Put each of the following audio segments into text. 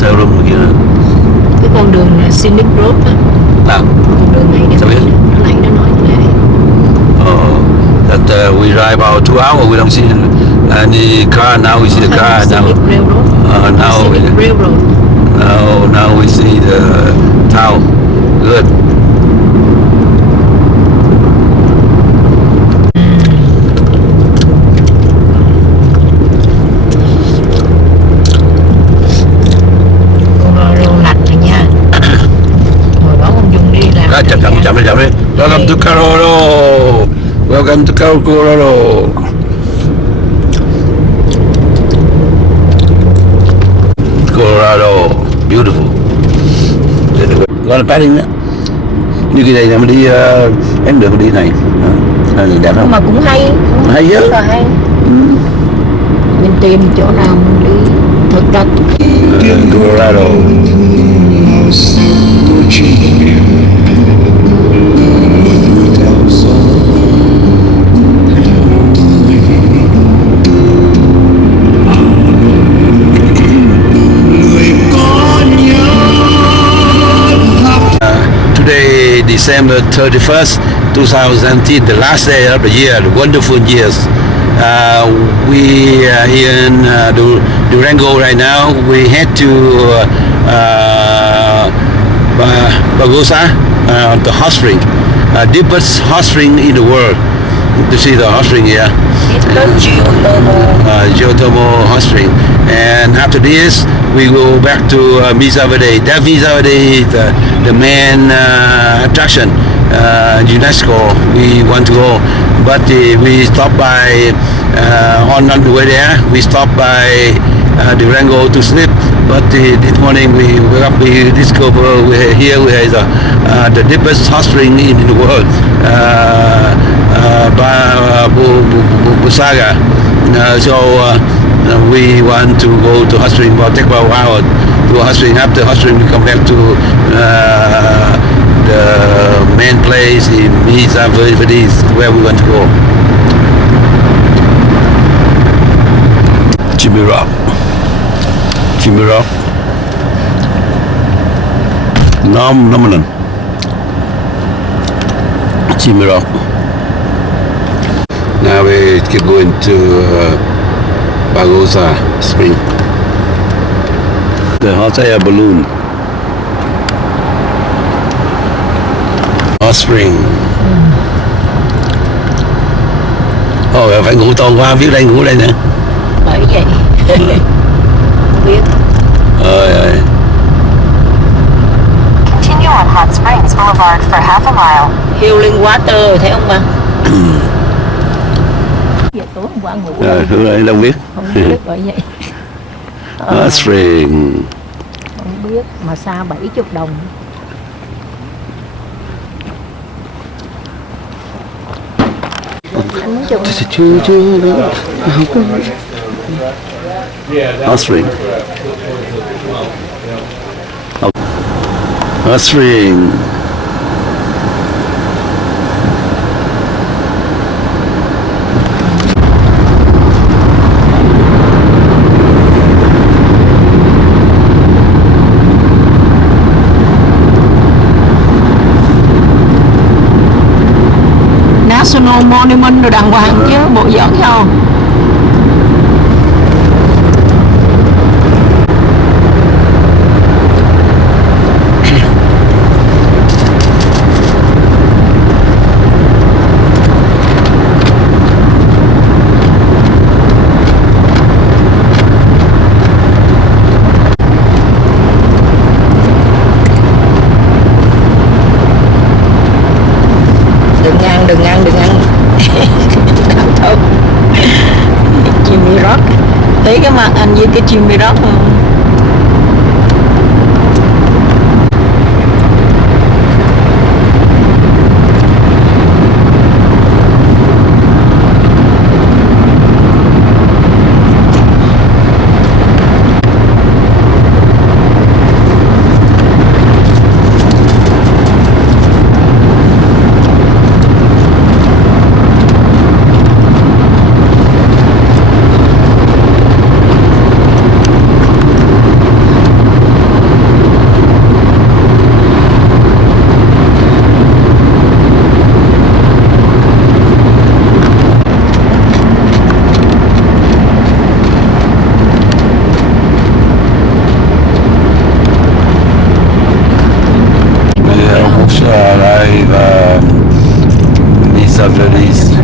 Theo room kia cái con đường là Scenic Road á, nào con đường này sao biết? nó nãy nó nói là that we drive about 2 hours, we don't see any car. Now we see the car. Scenic Railroad. Scenic Railroad. Now we see the town. Good. Colorado lạnh rồi nha. Hồi đó ông Dung đi làm. Chậm đi. Welcome to Colorado. Welcome to Colorado. Colorado, beautiful. Gọi là padding đó. Như cái này là mình đi em đường đi này. Đẹp không? Mà cũng hay. Hay chứ. Rất là hay. Mình tìm chỗ nào mình đi thực tập. Colorado. Today, December 31st, 2019, the last day of the year, the wonderful years. We are in Durango right now. We head to Barbosa, the hot spring, deepest hot spring in the world. To see the hot spring here. It's the Geothermal hot spring. And after this, we go back to Mesa Verde. That Mesa Verde is the main attraction. UNESCO, we want to go, but we stop by on the way there. We stop by Durango to sleep. But this morning we wake up, we discover here we have the deepest hot spring in the world, Busaga. So we want to go to hot spring. But take about an hour to hot spring. After hot spring, we come back to the main place in Mesa Verde, where we want to go. Jimmy Rock. Phenomenal. Jimmy Rock. Now we keep going to Barbosa Spring. The hot air balloon. Hot spring. Phải ngủ toàn qua, biết đây ngủ đây nè. bởi vậy. Không biết. Continue on Hot Springs Boulevard for half a mile. Healing water thấy không ba? Giờ tối hôm qua ngủ. Hương ơi, đâu biết. Không biết bởi vậy. Hot spring. Không biết mà xa 70 đồng. Anh muốn chụp. Chưa Hot spring. Hot spring. National Monument rồi đàng hoàng chứ, bộ giỡn không? Đừng ăn đau thơm. Jimmy Rock, thấy cái mặt anh với cái Jimmy Rock không? nice.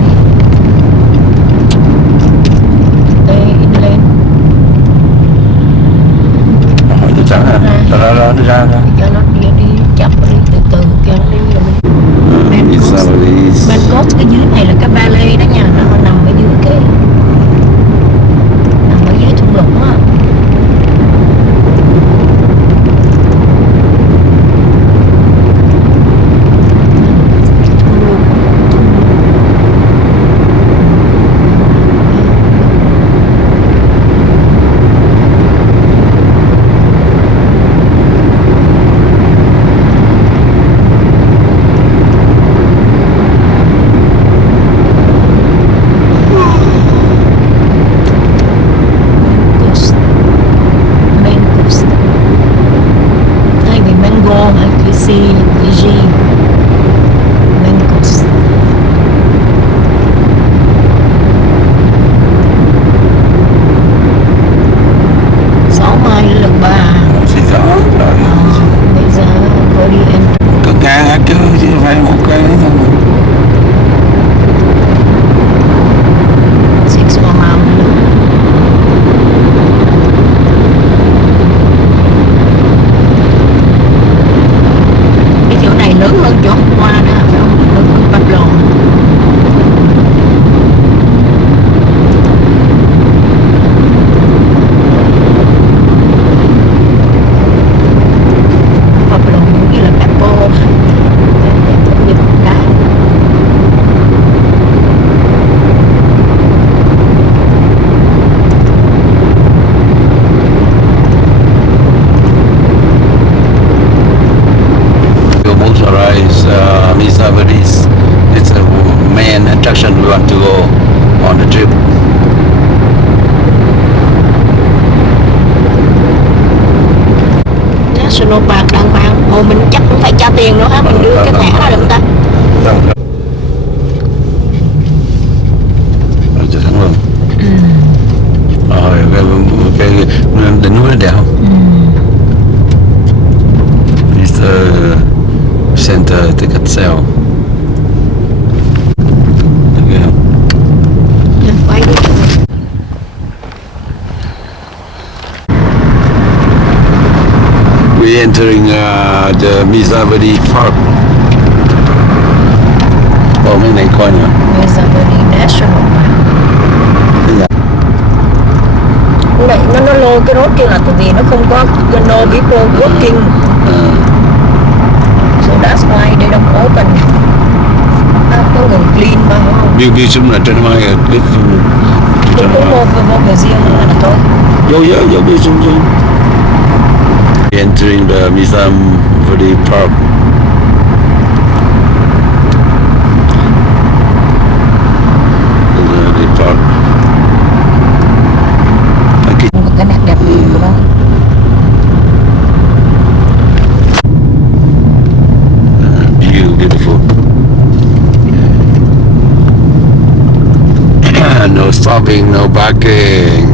Đây lên Nó trắng à? Nó ra. cho nó đi chậm đi từ từ cho nó đi rồi mình Misa Verde. bên cốt cái dưới này là cái ballet đó nha, nó nằm ở dưới cái nằm ở dưới thung lũng á. Coast, main coast. Thay vì mango hay cái C, cái G, main coast. Sáu mai lần ba. Xì gió. Bây giờ vừa đi ăn Cực ngang á chứ phải một cái thôi. 6 more miles. Cái chỗ này lớn hơn chỗ hôm qua đó, phải không? Lớn hơn Pablo. Pablo cũng như là Apple. Như đá. We motorize Misa Verde. It's a main attraction we want to go on the trip. National Park đàng hoàng. Ồ mình chắc cũng phải trả tiền nữa hả? Mình đưa cái thẻ ra được không ta? Rồi cho thẳng luôn. Rồi cái đỉnh núi nó đẹp không? Visitor Center ticket sale. Được không? Dạ, quay đi. We entering the Misa Verde Park. Mấy này coi nữa. Bây giờ mình đi National Park. Này, nó lôi cái road kia là tại vì nó không có no people walking. So that's why they don't open. Có người clean mà không? View xuống là trên mai clip Tôi cũng vô cái riêng là thôi. vô view xuống. Entering the Misa Verde Park. The park. Cái nét đẹp của nó. View beautiful. No stopping, no parking.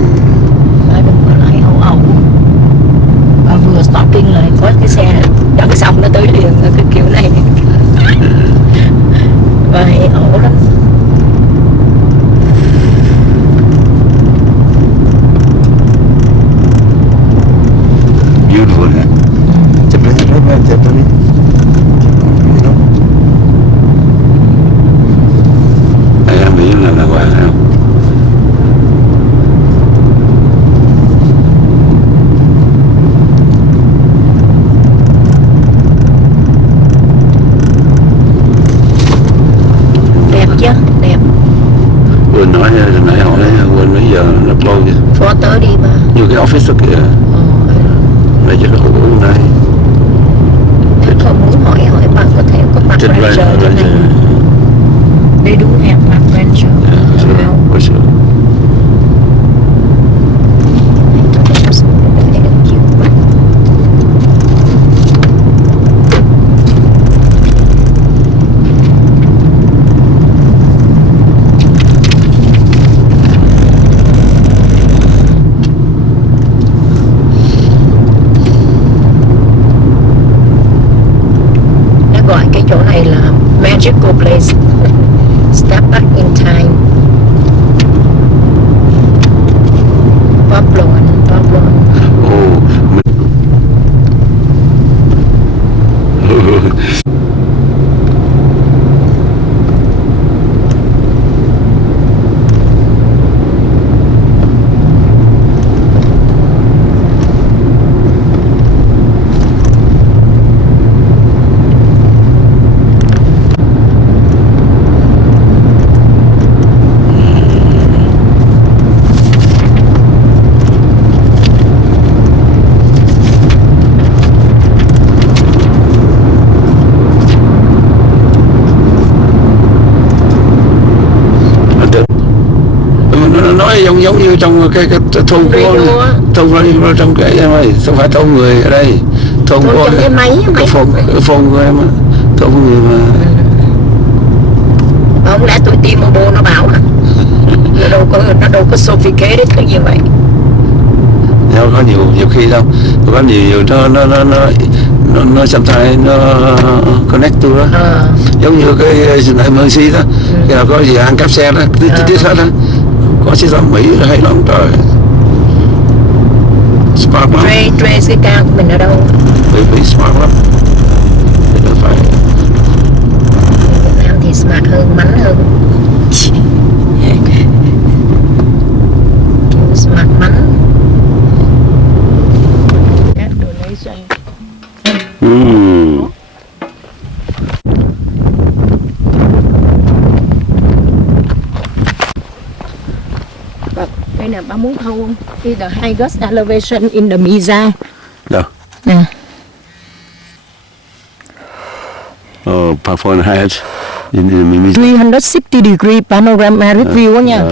Đừng có lại ẩu. Và vừa stopping lại có cái xe đằng xong nó tới liền cái kiểu này. Và hay ẩu lắm. Beautiful, huh? Chụp lên. Đây em nghĩ là quả không? Đẹp chứ, đẹp. Quên nói hồi nãy hỏi quên mấy giờ nó close vậy. 4:30 mà. Như cái office đó kìa. Này chắc là khổ này. Nếu không muốn hỏi bạn có thể có mặt Trên ranger trên này. They do have mặt ranger. For sure. Nó gọi cái chỗ này là magical place. Step back in time. Pabloan. Ồ, nó nói giống như trong cái thôn của thôn trong cái em ơi, không phải thôn người ở đây, thôn của cái máy cái phone của em, thôn của người mà. Không lẽ tụi T-Mobile nó bảo à? Nó đâu có sophisticated cái như vậy. Nó có nhiều khi đâu, có nhiều nó sometimes nó connect to đó. Giống như cái này Mercy đó, khi nào có gì ăn cắp xe đó, tí hết đó, có xe tàu Mỹ hay lắm trời, smart lắm. Trace cái ca của mình ở đâu? Bị smart lắm, nó phải. Việt Nam thì smart hơn, mánh hơn. Kiểu smart mánh. Các donation. Đây nè, bà muốn thâu không? See the highest elevation in the Misa. Đâu? Nè. Oh, Parfon Heights in Mimi. 360 degree panoramic view đó nha.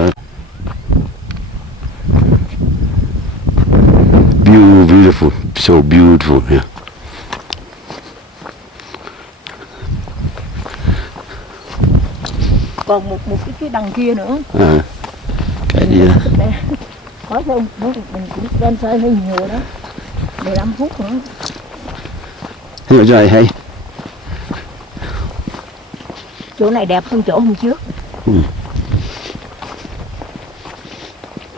Beautiful, so beautiful, yeah. Còn một cái đằng kia nữa. Cái gì đó. Có không? Mình cũng lên xe hơi nhiều đó. 15 phút nữa. Thế mà chỗ này hay. Chỗ này đẹp hơn chỗ hôm trước.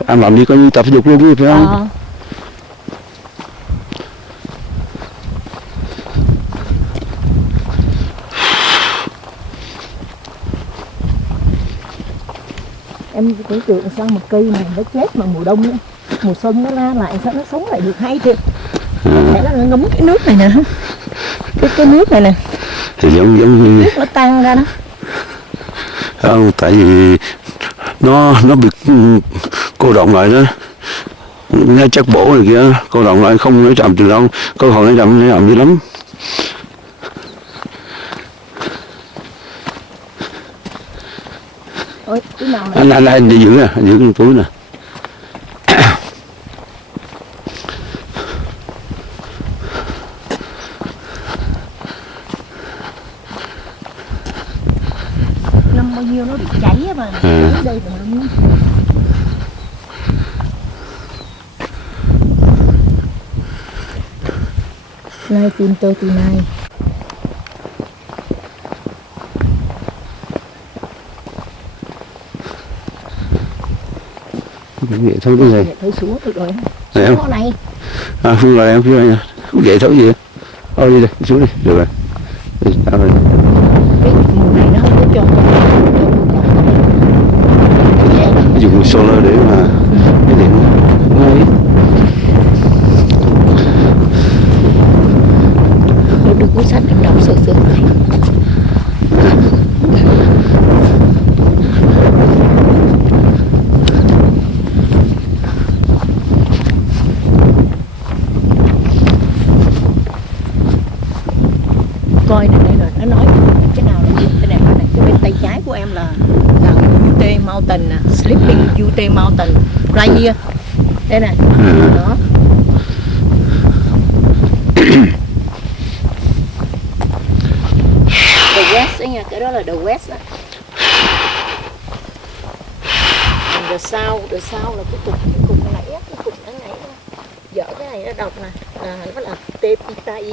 Anh làm đi coi như tập thể dục luôn đi, phải không? Em tưởng tượng sao một cây này nó chết mà mùa đông nữa. Mùa xuân nó ra lại sao nó sống lại được hay thiệt. Có thể nó ngấm cái nước này nè. Cái nước này nè. Thì giống như nước nó tan ra đó. không, tại vì nó bị cô động lại đó, nó chất bổ này kia, cô động lại không nó chậm từ đâu, câu hồi nó chậm dữ lắm. Ôi, cái nào mà... anh đi giữ nè, giữ cái túi nè. Năm bao nhiêu nó bị cháy á mà. Đây mà. Nay tìm tôi từ nay. Vậy thôi cái gì? Thấy xuống được rồi. Này Xuống này. Không rồi em chưa nha. Không vậy thôi gì. Thôi đi đây, xuống đi, được rồi. Đi, tao rồi. Cái mùa này nó không có cho dùng solar để mà cái điện ngay. Đưa cuốn sách em đọc sửa lại. Coi này rồi nó nói cái nào là cái này cái bên tay trái của em là UT Mountain nè, Sleeping UT Mountain right here. Đây nè. Đó. The West ấy nha, cái đó là The West á. The South là cái cục này á, cái cục này dở cái này nó đọc nè, nó là Tepitai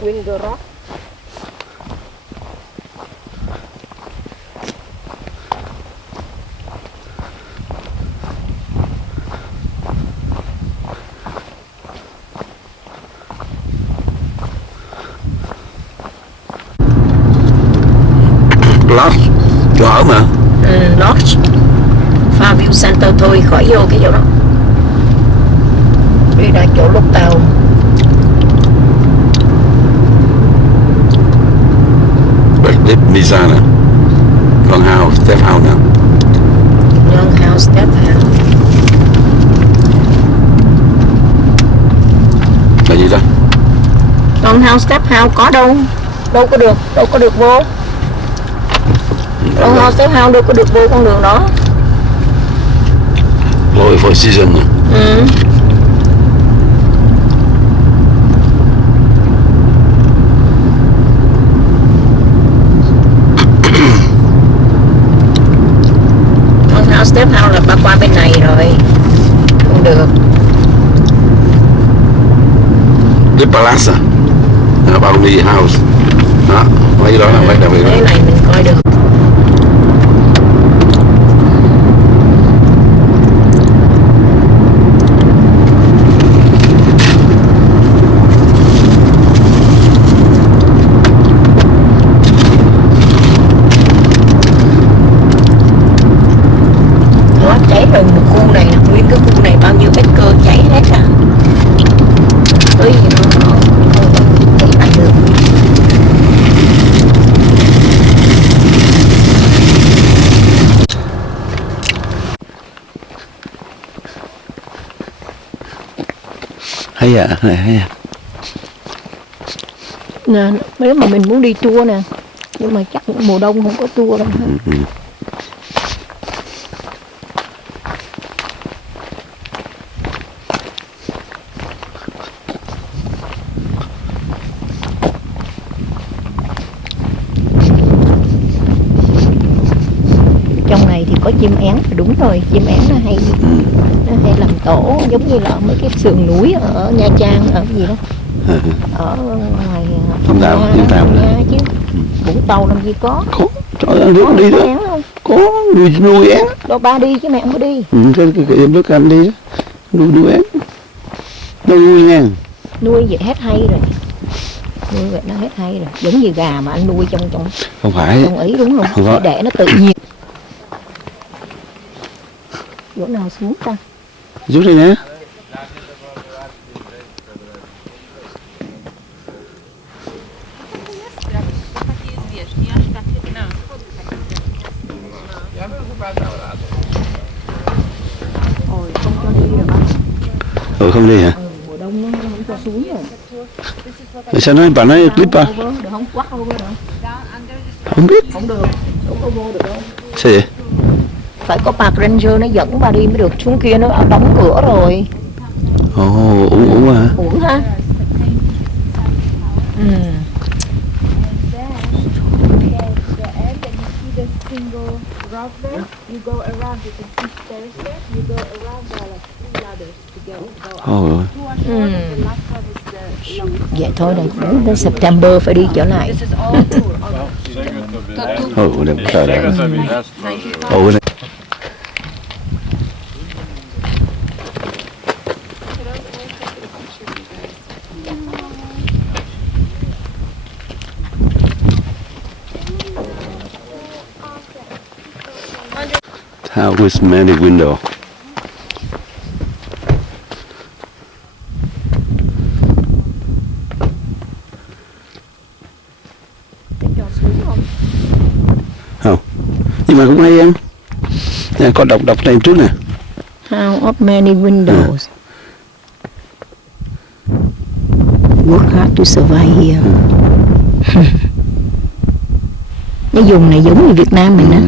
Winger Rock. Chỗ ở mà. Lodge Farview Center thôi, khỏi vô cái chỗ đó. Đi ra chỗ lúc tàu. Redcliffe Mizana. Longhouse, Step House nè. Longhouse, Step House. Là gì đó? Longhouse, Step House có đâu. Đâu có được vô. Longhouse, Step House đâu có được vô con đường đó. Glory Four Seasons nè. Longhouse, Step House là qua bên này rồi. Không được. The Palace. Bounty House. Đó, mấy cái đó là mấy đặc biệt đó. Cái này mình coi được. Đó, cháy rừng một khu này, nguyên cái khu này bao nhiêu acre cháy hết à. Tới gì nó không cháy lại được. Hay à, hay à. Nè, nếu mà mình muốn đi tour nè, nhưng mà chắc mùa đông không có tour đâu. Trong này thì có chim én, đúng rồi, chim én nó hay làm tổ, giống như là mấy cái sườn núi ở Nha Trang, ở gì đó, ở ngoài Vũng Tàu, Vũng Tàu Nha chứ. Vũng Tàu làm gì có. Trời ơi, nước đi đó. Én không? Có nuôi én. Đâu ba đi chứ mẹ không có đi. Cái em nước anh đi đó. Nuôi én. Đâu nuôi nha. Nuôi vậy hết hay rồi. Nuôi vậy nó hết hay rồi. Giống như gà mà anh nuôi trong Không phải. trong ấy đúng không? Không có. Để nó tự nhiên. Chỗ nào xuống ta? Dưới đây nè. Ôi, không cho đi rồi bác. Không đi hả? Mùa đông nó không cho xuống rồi. Tại sao nói bà nói clip à? Được không? Quắt over được. Không biết. Không được, không có vô được đâu. Sao vậy? Phải có park ranger nó dẫn bà đi mới được, xuống kia nó đóng cửa rồi. Ồ, uổng hả? Uổng ha. Ồ. Vậy thôi này, đến September phải đi trở lại. Ồ, đẹp trời đẹp. Ồ, này. House with many windows. Không, nhưng mà cũng hay em. Nè, con đọc này trước nè. House of many windows. Work hard to survive here. Cái vùng này giống như Việt Nam mình á.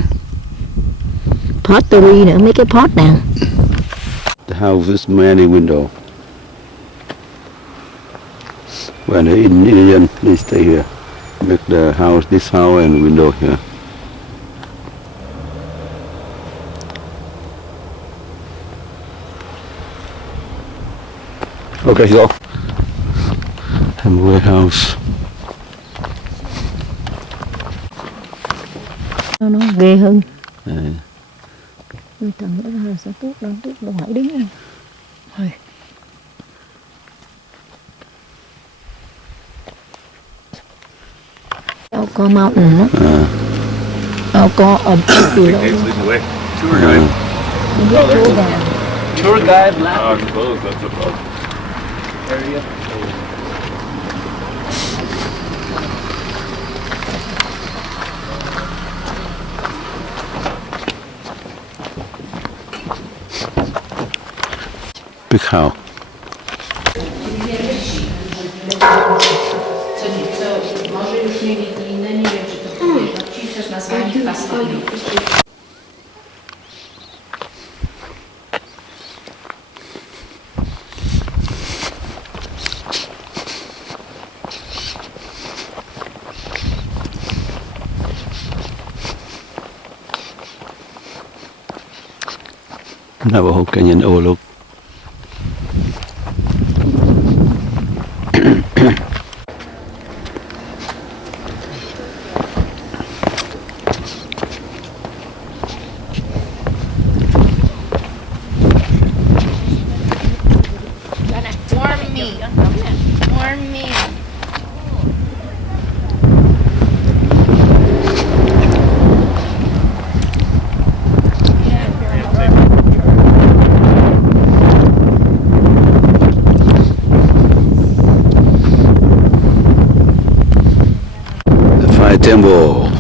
Pottery nữa, mấy cái pot nè. The house is many windows. When the Indian they stay here, make the house this house and window here. Okay, go. And warehouse. Nó ghê hơn. À. Tầng nữa là sao tốt đâu phải đứng này. Thôi. Elko Mountain đó. có ở kìa Dave's leading the way. Tour guide. Tour guide left. Oh, it's closed. That's a pub. Area. Big house. Co, może już mieli inne, nie wiem, czy to ci też nazwali pasami. Navajo Canyon overlook. Warm me. Warm me. The Fire Temple.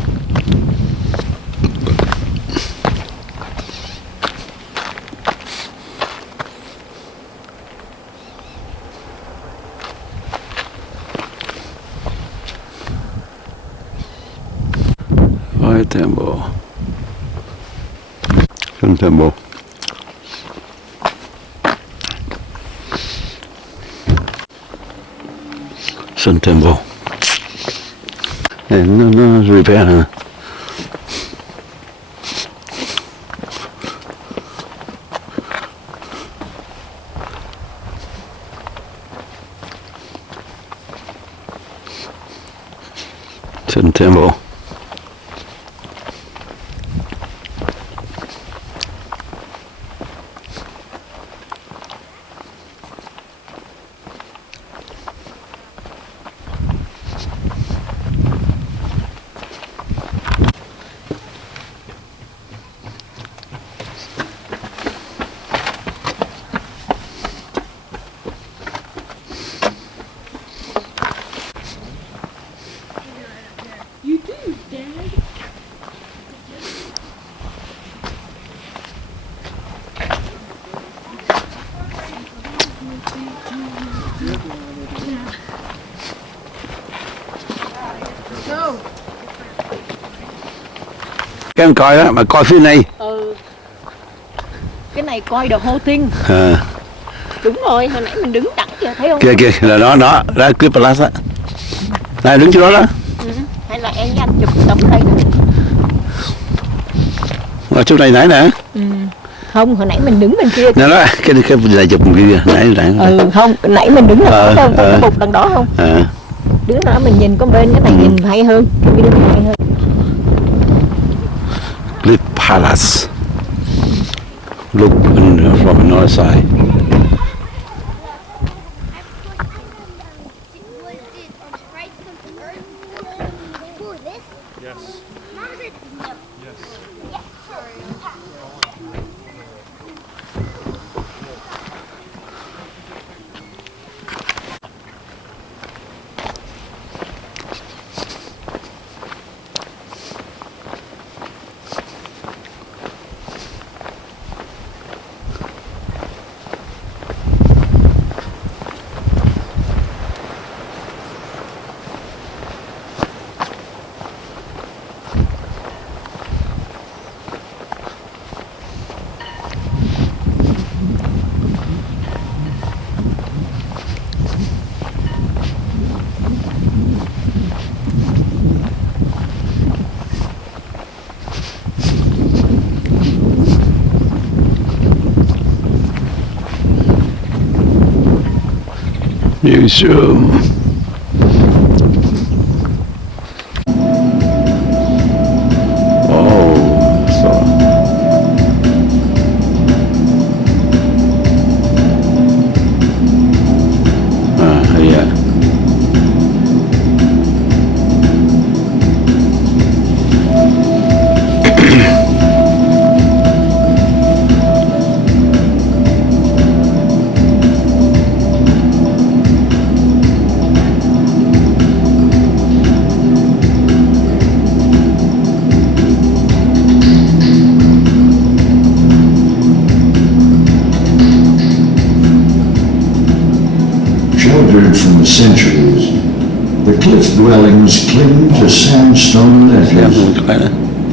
Fire Temple. Sun Temple. Sun Temple. Hey, no, repair, huh? Sun Temple. Cái em coi đó, mà coi phía này. Ừ. Cái này coi the whole thing. À, Đúng rồi, hồi nãy mình đứng đẳng kìa, thấy không? kìa kìa, là đó, đó Cliff Palace á. Này, đứng chỗ đó đó. Ừ. Hay là em với anh chụp tấm đây nè. Ở chỗ này nãy nè. Ừ. Không, hồi nãy mình đứng bên kia. Nè đó, cái là chụp kia, nãy. Ừ, không, nãy mình đứng ở đâu, có cái bục đằng đó không? À, Đứng đó mình nhìn con bên, cái này nhìn hay hơn, cái video này hay hơn. Cliff Palace. Look from the north side. Museum. Oh, so. Yeah. centuries, the cliff dwellings cling to sandstone ledges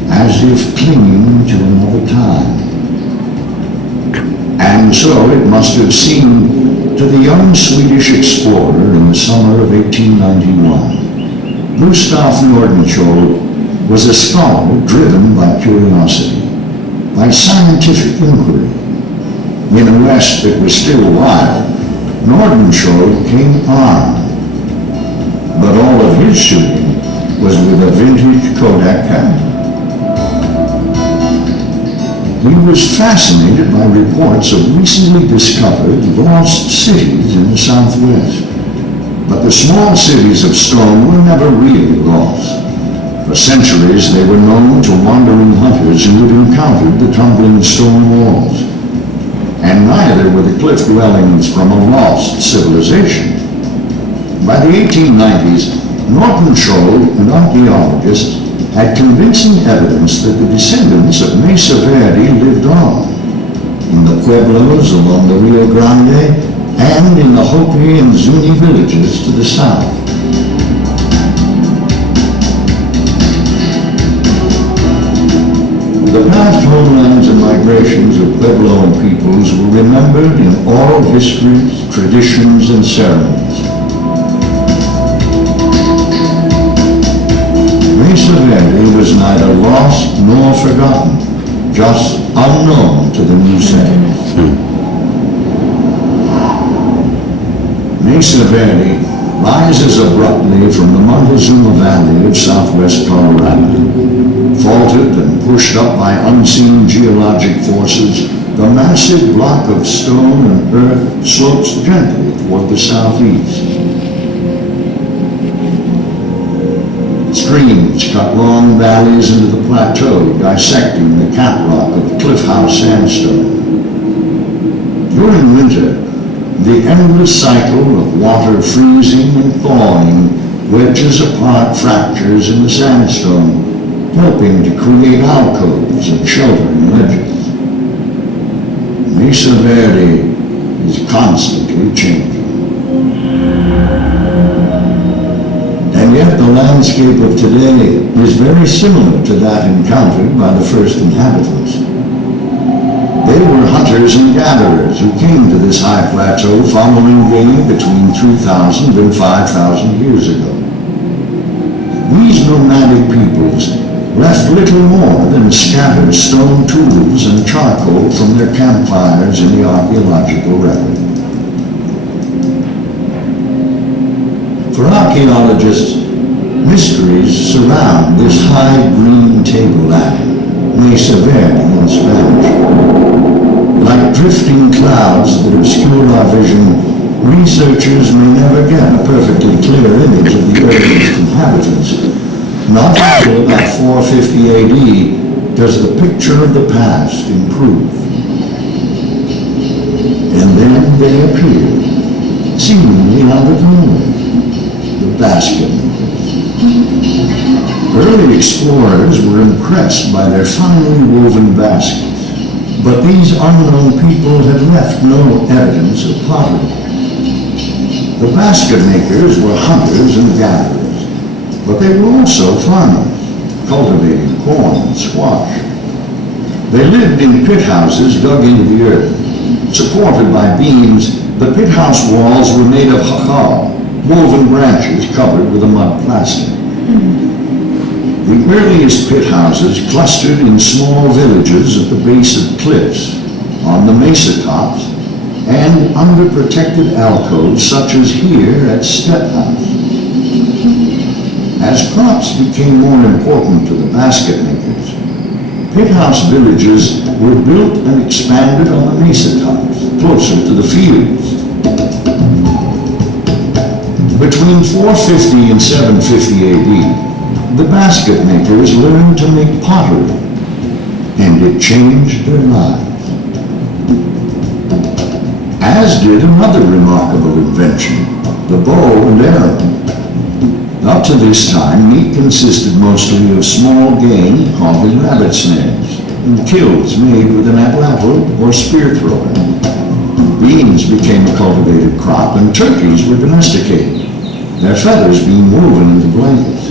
as if clinging to another time. And so it must have seemed to the young Swedish explorer in the summer of 1891. Gustav Nordenskjöld was a scholar driven by curiosity, by scientific inquiry. In a West that was still wild, Nordenskjöld came armed, but all of his shooting was with a vintage Kodak camera. He was fascinated by reports of recently discovered lost cities in the Southwest. But the small cities of stone were never really lost. For centuries they were known to wandering hunters who had encountered the tumbling stone walls. And neither were the cliff dwellings from a lost civilization. By the 1890s, Nordenskjöld and archaeologists had convincing evidence that the descendants of Mesa Verde lived on, in the pueblos along the Rio Grande and in the Hopi and Zuni villages to the south. The past homelands and migrations of Puebloan peoples were remembered in oral histories, traditions, and ceremonies. Mesa Verde was neither lost nor forgotten, just unknown to the new settlers. Mesa Verde rises abruptly from the Montezuma Valley of southwest Colorado. Faulted and pushed up by unseen geologic forces, the massive block of stone and earth slopes gently toward the southeast. Streams cut long valleys into the plateau, dissecting the caprock of Cliff House sandstone. During winter, the endless cycle of water freezing and thawing wedges apart fractures in the sandstone, helping to create alcoves and sheltering ledges. Mesa Verde is constantly changing. And yet the landscape of today is very similar to that encountered by the first inhabitants. They were hunters and gatherers who came to this high plateau following game between 3,000 and 5,000 years ago. These nomadic peoples left little more than scattered stone tools and charcoal from their campfires in the archaeological record. For archaeologists, mysteries surround this high green tableland, Mesa Verde in Spanish. Like drifting clouds that obscure our vision, researchers may never get a perfectly clear image of the earliest inhabitants. Not until about 450 AD does the picture of the past improve. And then they appear, seemingly out of nowhere, the basket makers. Early explorers were impressed by their finely woven baskets, but these unknown people had left no evidence of pottery. The basket makers were hunters and gatherers, but they were also farmers, cultivating corn and squash. They lived in pit houses dug into the earth. Supported by beams, the pit house walls were made of jacal, woven branches covered with a mud plaster. The earliest pit houses clustered in small villages at the base of cliffs, on the mesa tops, and under protected alcoves such as here at Step House. As crops became more important to the basket makers, pit house villages were built and expanded on the mesa tops, closer to the fields. Between 450 and 750 AD, the basket makers learned to make pottery, and it changed their lives. As did another remarkable invention, the bow and arrow. Up to this time, meat consisted mostly of small game caught in rabbit snares, and kills made with an atlatl or spear thrower. Beans became a cultivated crop, and turkeys were domesticated. their feathers being woven into blankets.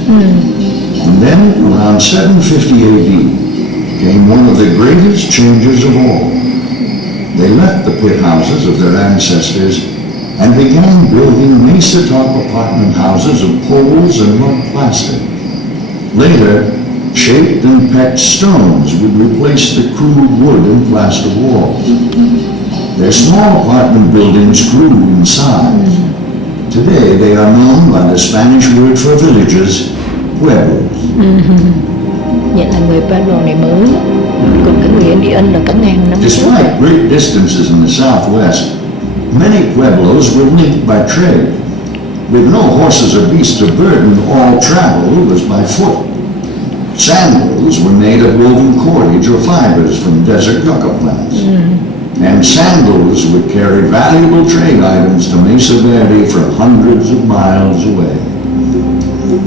And then, around 750 AD, came one of the greatest changes of all. They left the pit houses of their ancestors and began building mesa-top apartment houses of poles and mud plaster. Later, shaped and pecked stones would replace the crude wood and plaster walls. Their small apartment buildings grew in size. Today, they are known by the Spanish word for villages, pueblos. Vậy là người Pueblo này mới, còn cái người Indian là cả ngàn năm trước. Despite great distances in the southwest, many pueblos were linked by trade. With no horses or beasts of burden, all travel was by foot. Sandals were made of woven cordage or fibers from desert yucca plants. And sandals would carry valuable trade items to Mesa Verde from hundreds of miles away.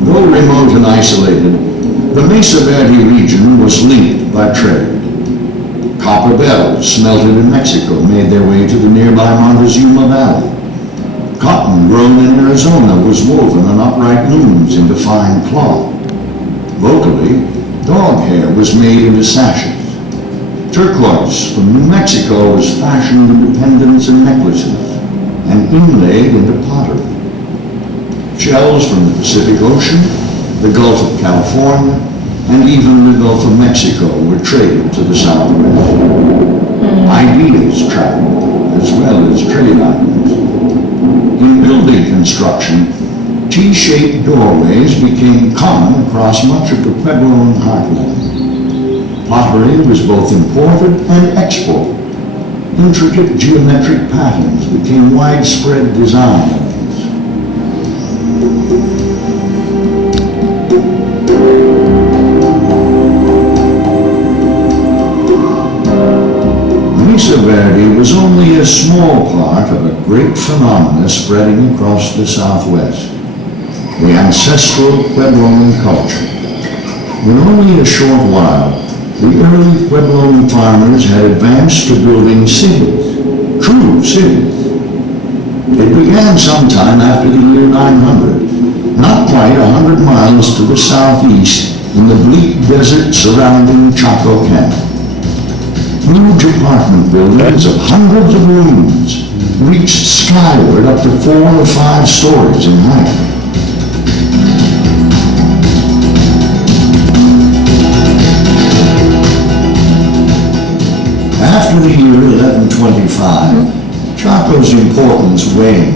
Though remote and isolated, the Mesa Verde region was linked by trade. Copper bells smelted in Mexico made their way to the nearby Montezuma Valley. Cotton grown in Arizona was woven on upright looms into fine cloth. Locally, dog hair was made into sashes. Turquoise from New Mexico was fashioned into pendants and necklaces and inlaid into pottery. Shells from the Pacific Ocean, the Gulf of California, and even the Gulf of Mexico were traded to the southwest. Ideas traveled as well as trade items. In building construction, T-shaped doorways became common across much of the Puebloan heartland. Pottery was both imported and exported. Intricate geometric patterns became widespread design elements. Mesa Verde was only a small part of a great phenomena spreading across the southwest. The ancestral Puebloan culture. In only a short while, the early Puebloan farmers had advanced to building cities, true cities. It began sometime after the year 900, not quite 100 miles to the southeast in the bleak desert surrounding Chaco Canyon. Huge apartment buildings of hundreds of rooms reached skyward up to 4 or 5 stories in height. After the year 1125, Chaco's importance waned.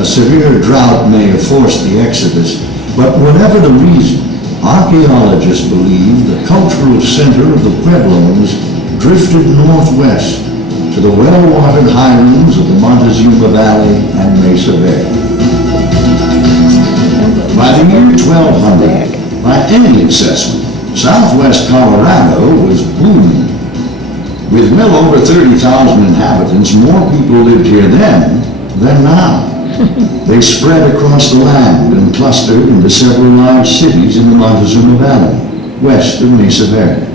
A severe drought may have forced the exodus, but whatever the reason, archaeologists believe the cultural center of the Puebloans drifted northwest to the well-watered highlands of the Montezuma Valley and Mesa Verde. By the year 1200, by any assessment, southwest Colorado was booming. With well over 30,000 inhabitants, more people lived here then than now. They spread across the land and clustered into several large cities in the Montezuma Valley, west of Mesa Verde.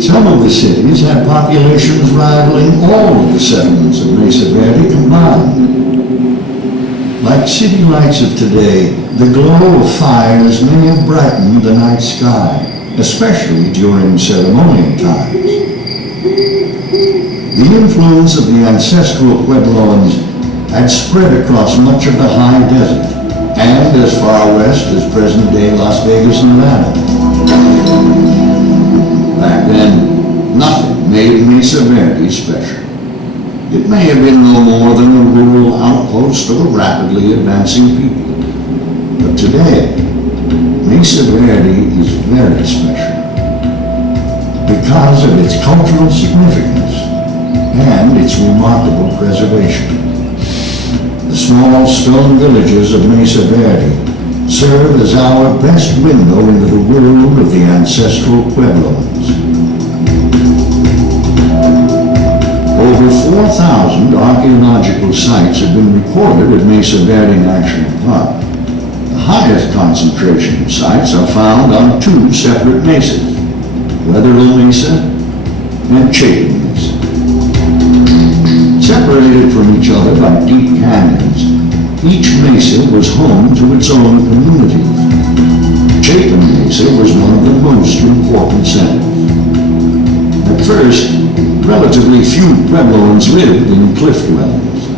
Some of the cities had populations rivaling all of the settlements of Mesa Verde combined. Like city lights of today, the glow of fires may have brightened the night sky, especially during ceremonial times. The influence of the ancestral Puebloans had spread across much of the high desert and as far west as present-day Las Vegas, Nevada. Back then, nothing made Mesa Verde special. It may have been no more than a rural outpost of a rapidly advancing people. But today, Mesa Verde is very special because of its cultural significance and its remarkable preservation. The small stone villages of Mesa Verde serve as our best window into the world of the ancestral Puebloans. Over 4,000 archaeological sites have been recorded at Mesa Verde National Park. The highest concentration of sites are found on 2 separate mesas, Weatherly Mesa and Chapin Mesa. Separated from each other by deep canyons, Each mesa was home to its own community. Chapin Mesa was one of the most important centers. At first, relatively few Puebloans lived in cliff dwellings.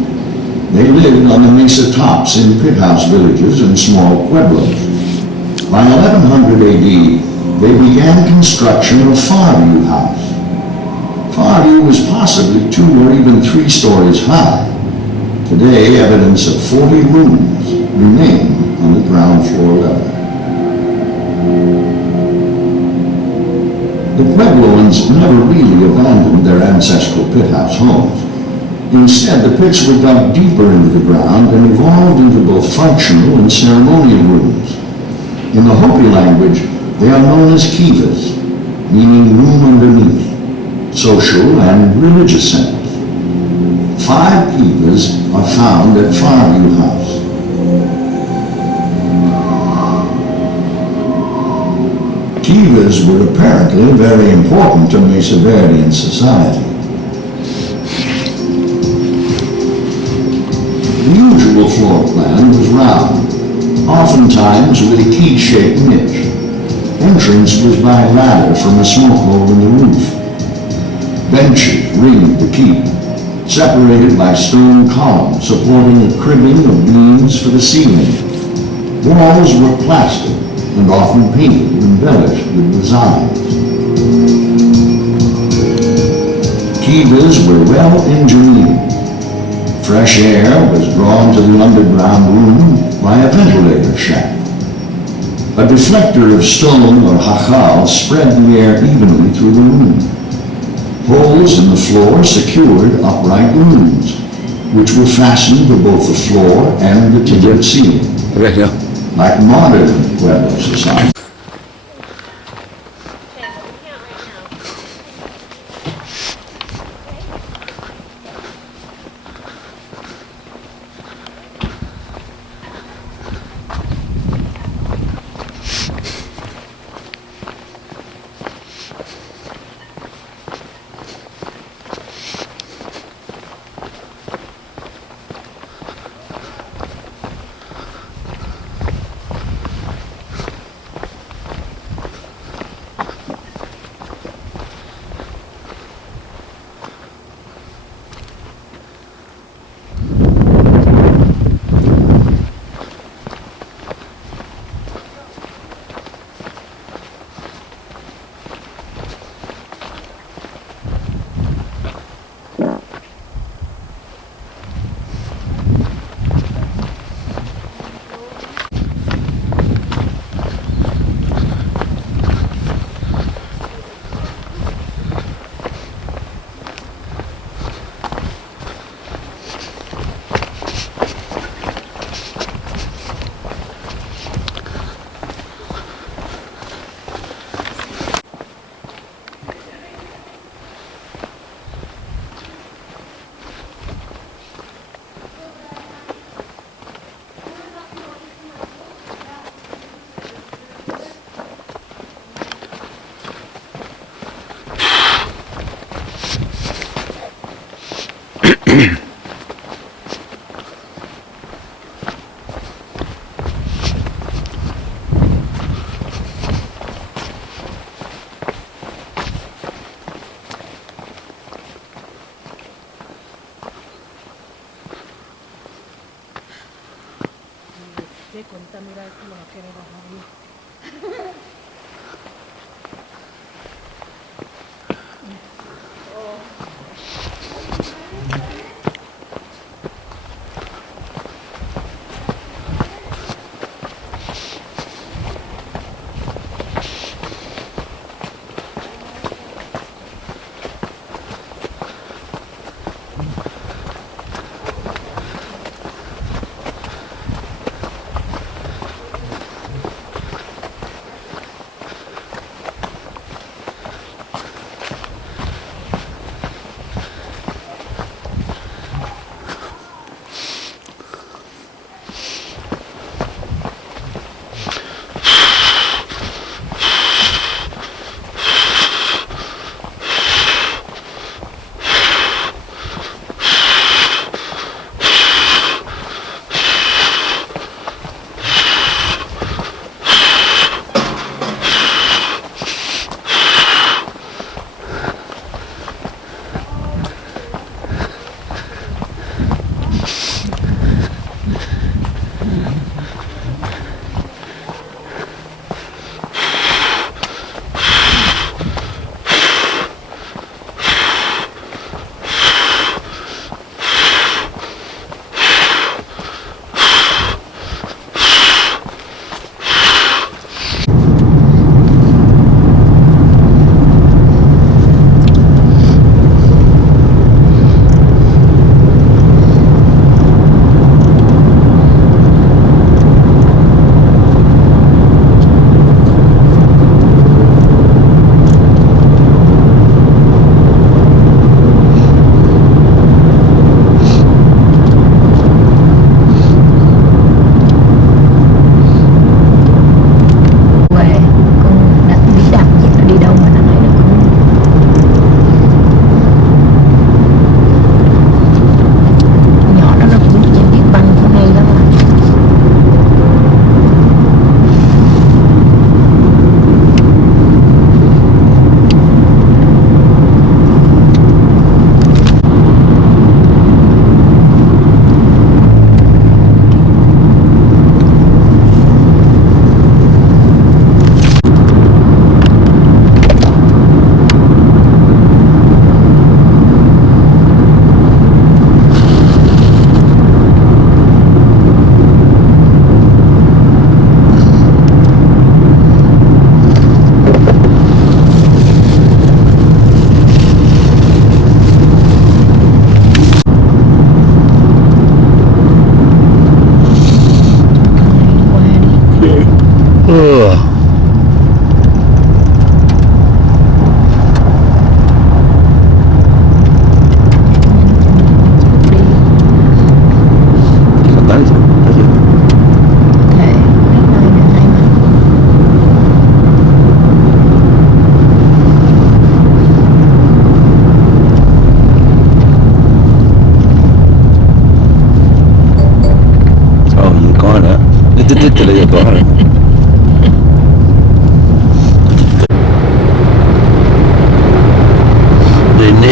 They lived on the mesa tops in pit house villages and small pueblos. By 1100 AD, they began construction of Farview House. Farview was possibly 2 or even 3 stories high. Today, evidence of 40 rooms remain on the ground floor level. The Puebloans never really abandoned their ancestral pit house homes. Instead, the pits were dug deeper into the ground and evolved into both functional and ceremonial rooms. In the Hopi language, they are known as kivas, meaning room underneath, social and religious centers. 5 kivas are found at Farview House. Kivas were apparently very important to Mesa Verdean society. The usual floor plan was round, oftentimes with a key-shaped niche. Entrance was by ladder from a smoke hole in the roof. Benches ringed the keep, separated by stone columns supporting a cribbing of beams for the ceiling. Walls were plastered and often painted and embellished with designs. Kivas were well engineered. Fresh air was drawn to the underground room by a ventilator shaft. A deflector of stone or hachal spread the air evenly through the room. Holes in the floor secured upright rooms, which were fastened to both the floor and the tinted ceiling. Okay, yeah. Like modern Pueblo society.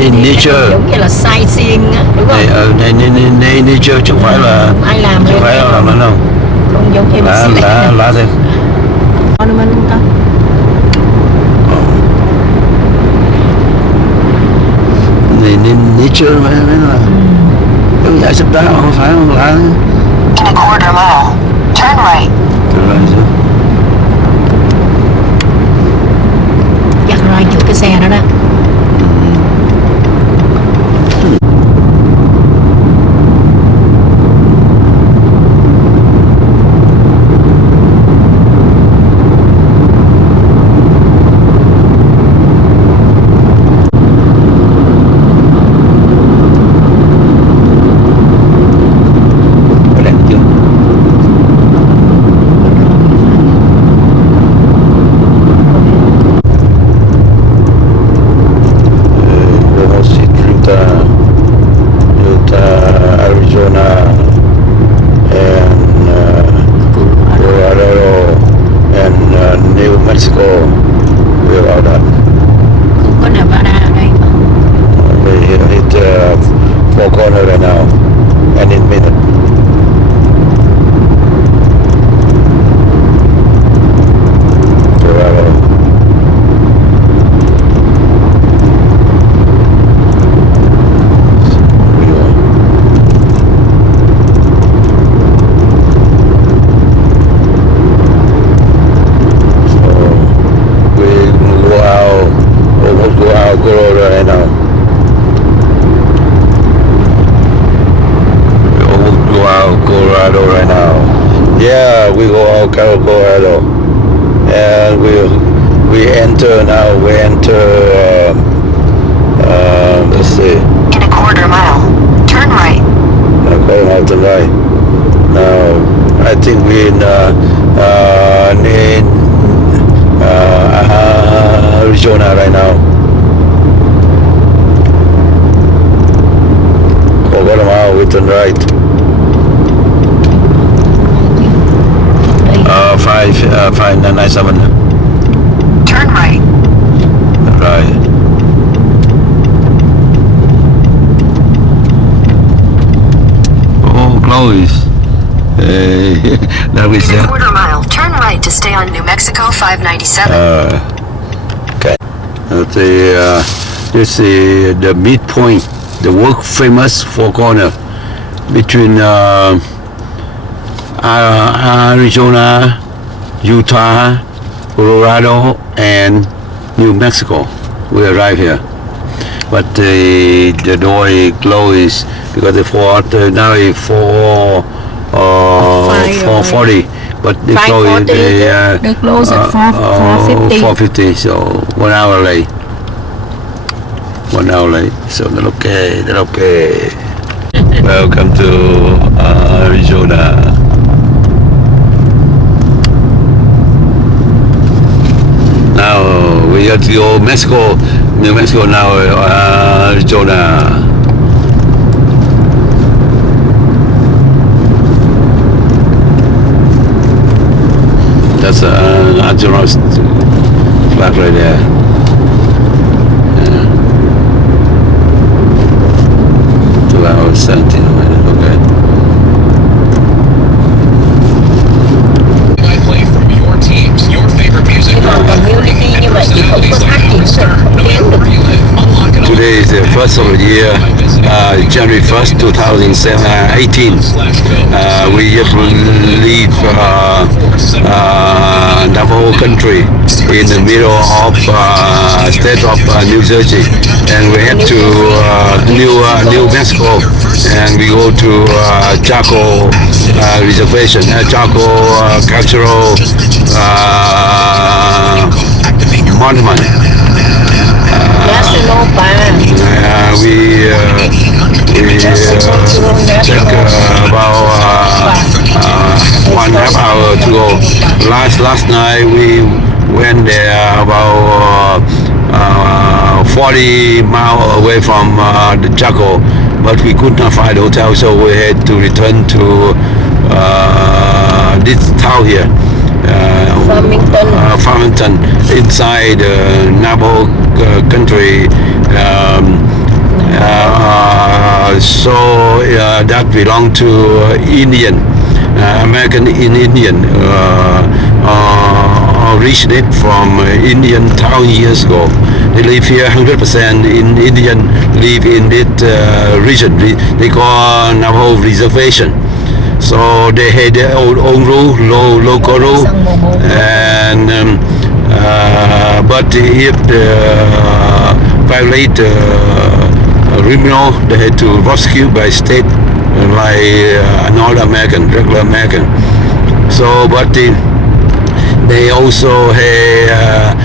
nature. Giống như là sightseeing á, đúng không? Nature chứ không phải là Ai làm chứ lên không phải đây là làm nó đâu. không giống như Lá thêm. ornament không ta? Nature mà là giống như sắp đá không phải không lá. In a quarter mile, turn right. Chắc rồi chỗ cái xe đó đó. Có đèn chưa? Utah, Arizona, and Colorado, and New Mexico. We're all that. Không có Nevada ở đây không? We hit Four Corner right now, and in minute. Colorado. Colorado right now. We almost go out Colorado right now. Yeah, we go out Colorado, and we enter now. We enter. Let's see. In a quarter mile, turn right. Quarter mountain right. Now I think we in Arizona right now. Quarter mile, we turn right. 597. Turn right. Right. Oh, close. That we In a said. quarter mile, turn right to stay on New Mexico 597. Okay. This is the midpoint, the world famous Four Corner between Arizona, Utah, Colorado, and New Mexico. We arrive here, but the door is closed because now it's 4:40. But they close 5:40. They close at 4:50. 4:50. So 1 hour late. 1 hour late. So they're okay. They're okay. Welcome to Arizona. Now we have to go Mexico, New Mexico now, Arizona. That's Arizona flag right there. Yeah. 2 hours 17 minutes. Okay. I play from your teams, your favorite music, Community như vậy thì không có phát triển được, không đến được. Today is the first of the year, January 1st, 2018. We just leave Navajo country in the middle of state of New Jersey, and we head to New Mexico, and we go to Chaco Reservation, Chaco Cultural Monument. National Park. We check about 1.5 hours to go. Last night we went there about 40 miles away from the Chaco, but we could not find a hotel, so we had to return to this town here. Farmington, inside Navajo country, That belong to Indian, American Indian, originate from Indian town years ago. They live here 100% in Indian live in this region. They call Navajo reservation. So they had their own rule, local rule, and but if violate criminal, they had to rescue by state like another American, regular American. So, but they also have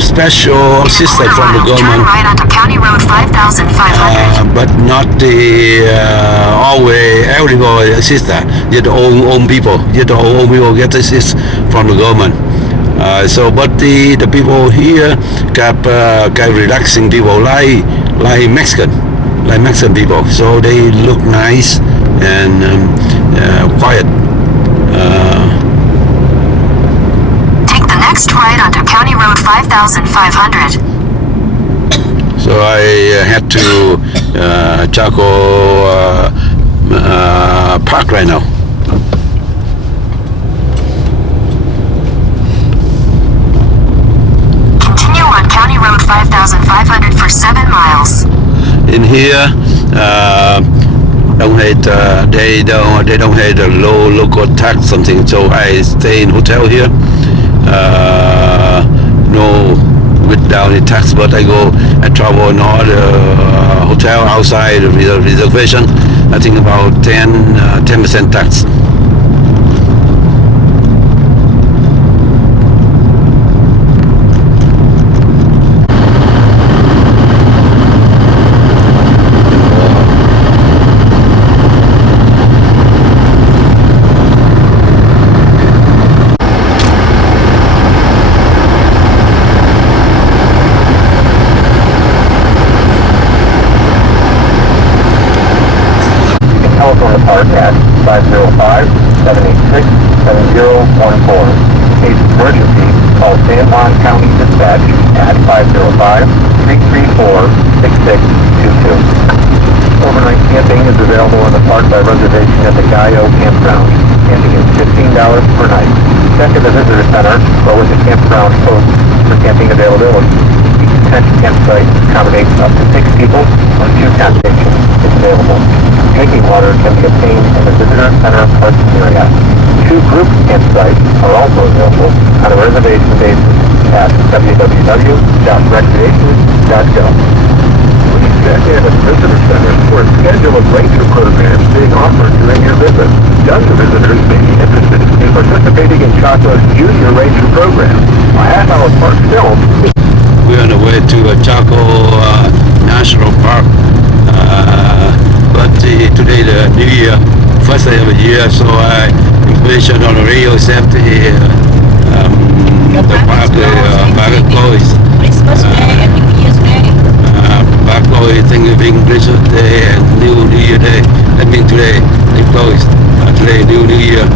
special assistance from the Turn government. right onto County Road 5500. But not the always everybody assistance. Just own people. Just own people get assist from the government. But the people here got relaxing people like Mexican people. So they look nice and quiet. Take the next right onto County Road 5500. So I had to Chaco Park right now. Continue on County Road 5500 for 7 miles. In here, they don't have the local tax something. So I stay in hotel here. No without the tax, but I travel in all the hotel outside the reservation. I think about 10% tax. Telephone Park at 505-786-7014. In case of emergency, call San Juan County Dispatch at 505-334-6622. Overnight camping is available in the park by reservation at the Gallo Campground. Camping is $15 per night. Check at the visitor center or with the campground host for camping availability. Each tent campsite accommodates up to 6 people or 2 tent stations is available. Drinking water can be obtained in the visitor center parking area. 2 group campsites are also available on a reservation basis at www.recreation.gov. Please check in at the visitor center for a schedule of ranger programs being offered during your visit. Younger visitors may be interested in participating in Chaco's Junior Ranger program, a half-hour park film. We're on the way to Chaco National Park. But today the New Year, first day of the year, so information on the radio said the park is closed. Christmas Day and New Year's Day. Park closed, Thanksgiving, Christmas Day, and New Year Day. That means today they closed. Today New Year.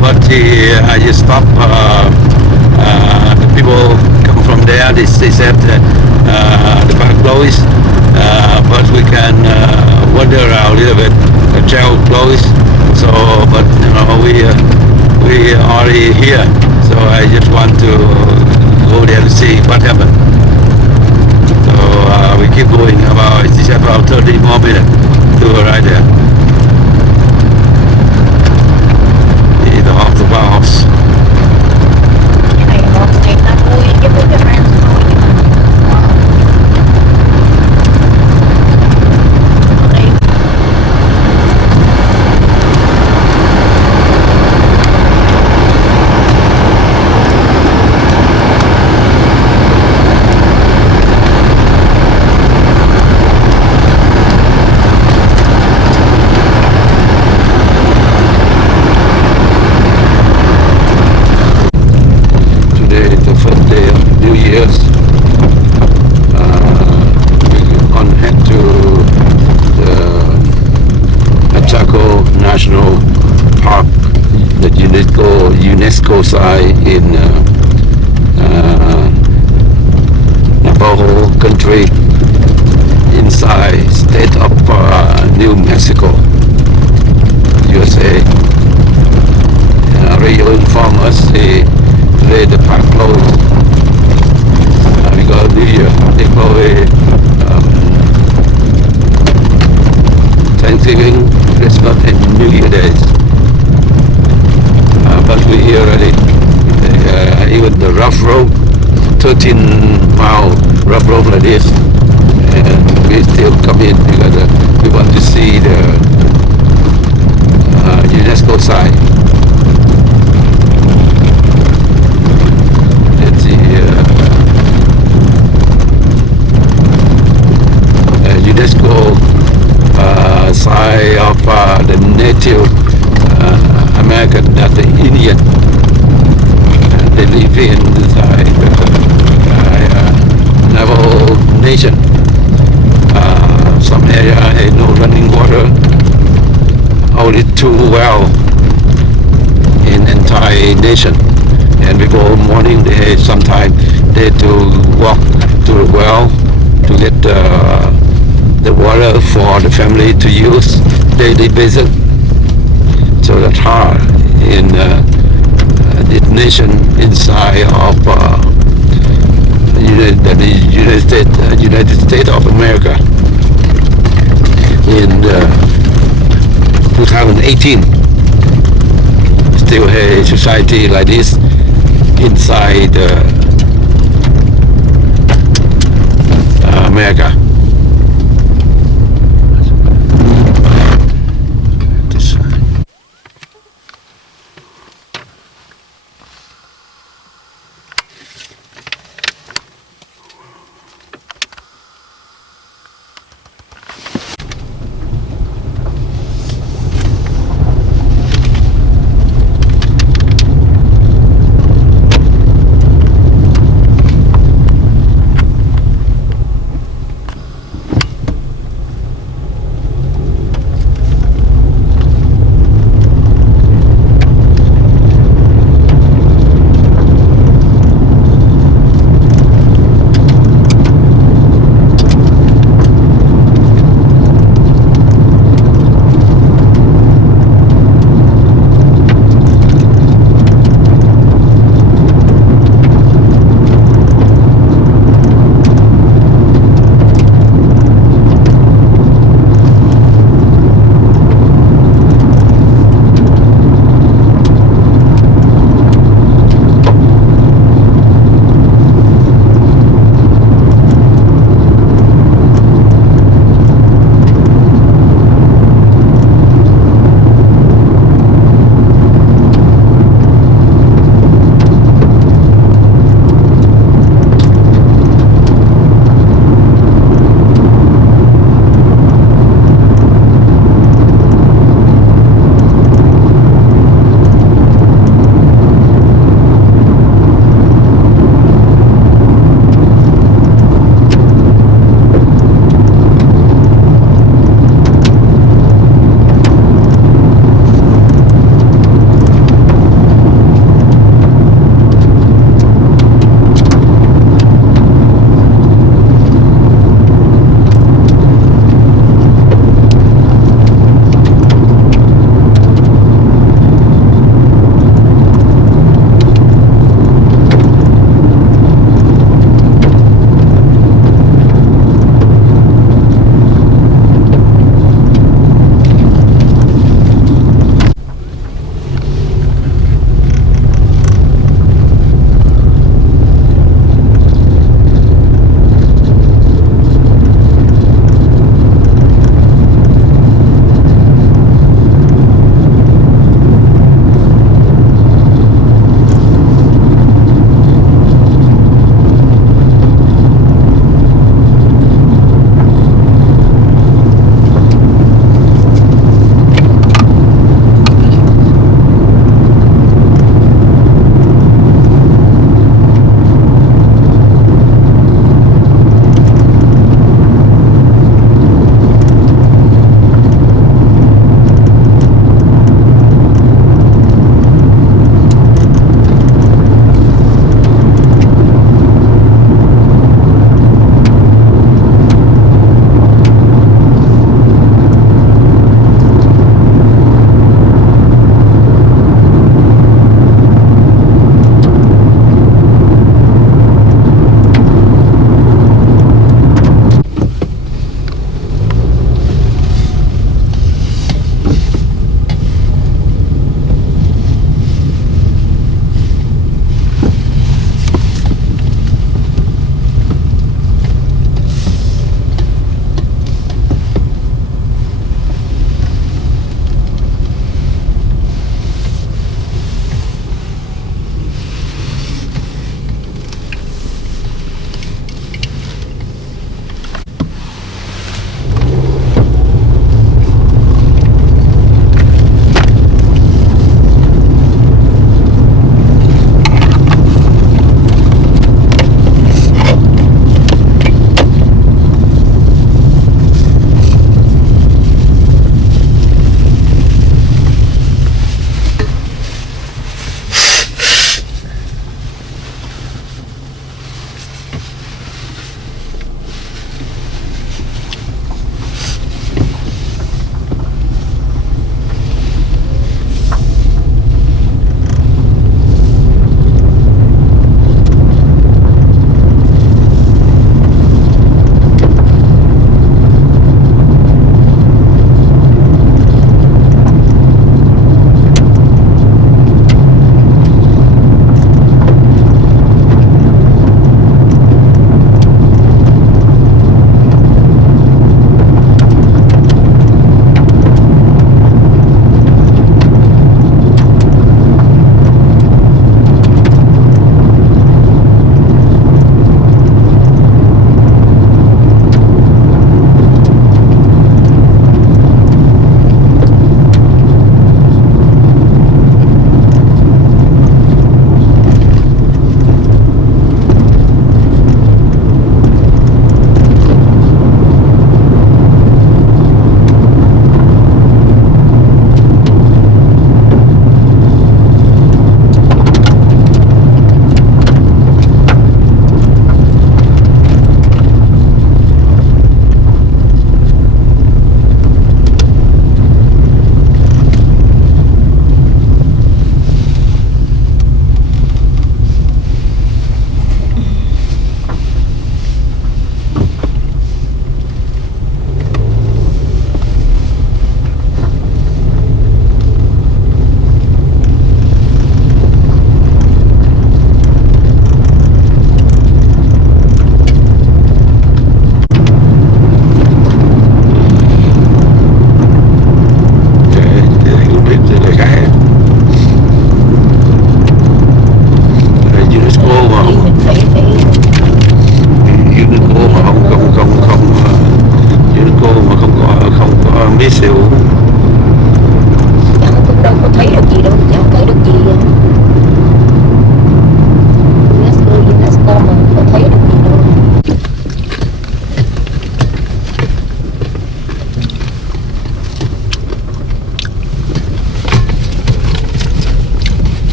But I just stopped. The people come from there. They said the park closed, but we can wander around a little bit. The trail closed, so but we already here. So I just want to go there to see what happened. So we keep going it's about 30 more minutes to arrive there. The off the house. Cái này một ngày ta vui chứ vui cho friends thôi. National Park, the UNESCO site in Navajo country, inside state. state of New Mexico, USA. Radio informed us today the park closed because they close Thanksgiving, Christmas, and New Year days. But we here already. Even the rough road, 13-mile rough road like this, and we still come in because we want to see the UNESCO site. It's the UNESCO site of the Native American, that the Indian. They live inside Navajo Nation. Some area had no running water, only 2 wells in entire nation. And before morning, they sometimes they had to walk to the well to get the water for the family to use daily basis. So that's hard in this nation inside of the United States of America in 2018. Still a society like this inside America.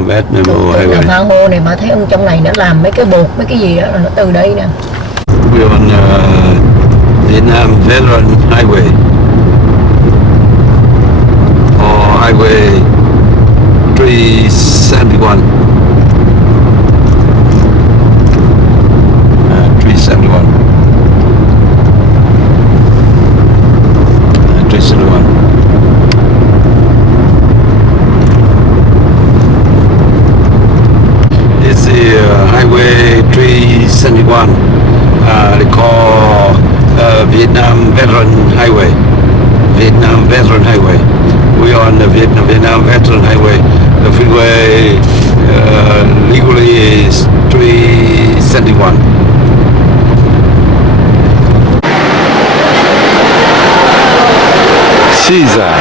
Vietnam National Là Highway. tha hồ này mà thấy ông trong này nó làm mấy cái bột mấy cái gì đó là nó từ đây nè. We're on Vietnam Veteran Highway or Highway 371. 371. 371. It's the Highway 371. They call Vietnam Veteran Highway. Vietnam Veteran Highway. We are on the Vietnam Veteran Highway. The freeway legally is 371. Caesar.